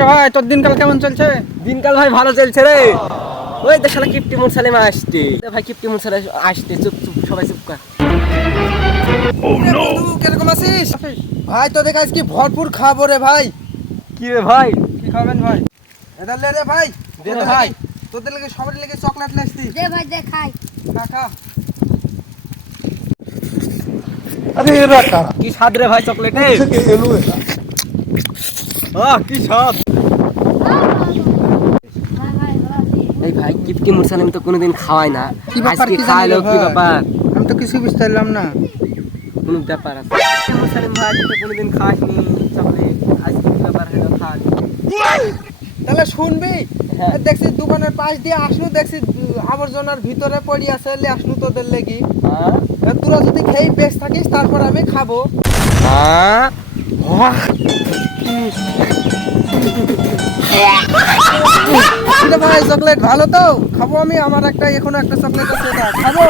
এ ভাই তোর দিনকাল কেমন চলছে? দিনকাল ভাই ভালো চলছে রে। ওই তো শালা কিপ্টি মুরসালিম আসছে। ভাই কিপ্টি মুরসালিম আসছে, চুপ চুপ সবাই চুপ কর। বন্ধু কিরকম আছিস? ভাই তোদের কাছে কি ভরপুর খাবো রে ভাই। কি রে ভাই? কি খাবেন ভাই? এটা লে রে ভাই, দে রে ভাই। তোদের লাগে সবার লাগে চকলেট লেসতি। দে ভাই দে খাই। খা খা। अरे ये रखा কি স্বাদ রে ভাই চকলেটে? থেকে এলো এটা কি স্বাদ। ভাই ভাই ভালো আছি। এই ভাই কিপ্টি মুরসালিম তো কোনোদিন খাওয়াই না, কি ব্যাপার, আজকে কি খাইলো। জানি রে কি ভাই? ব্যাপার? আমি তো কিছু বুঝতে পারলাম না। কোনো ব্যাপার আছে? কিপ্টি মুরসালিম ভাই তুই তো কোনোদিন খাসনি চকলেট, আজকে কি ব্যাপার হলো খাস? তাহলে শুনবি, হ্যাঁ। দেখছি দোকানের পাশ দিয়ে আসনু, দেখছি আবর্জনার ভিতরে পড়ি আছে, লে আসনু তোদের লেগি। তোরা যদি খেয়ে বেশ থাকিস তারপর আমি খাবো। কিরে ভাই চকলেট ভালো তো? খাবো আমি, আমার একটা এখনো একটা চকলেট আছে, এটা খাবো।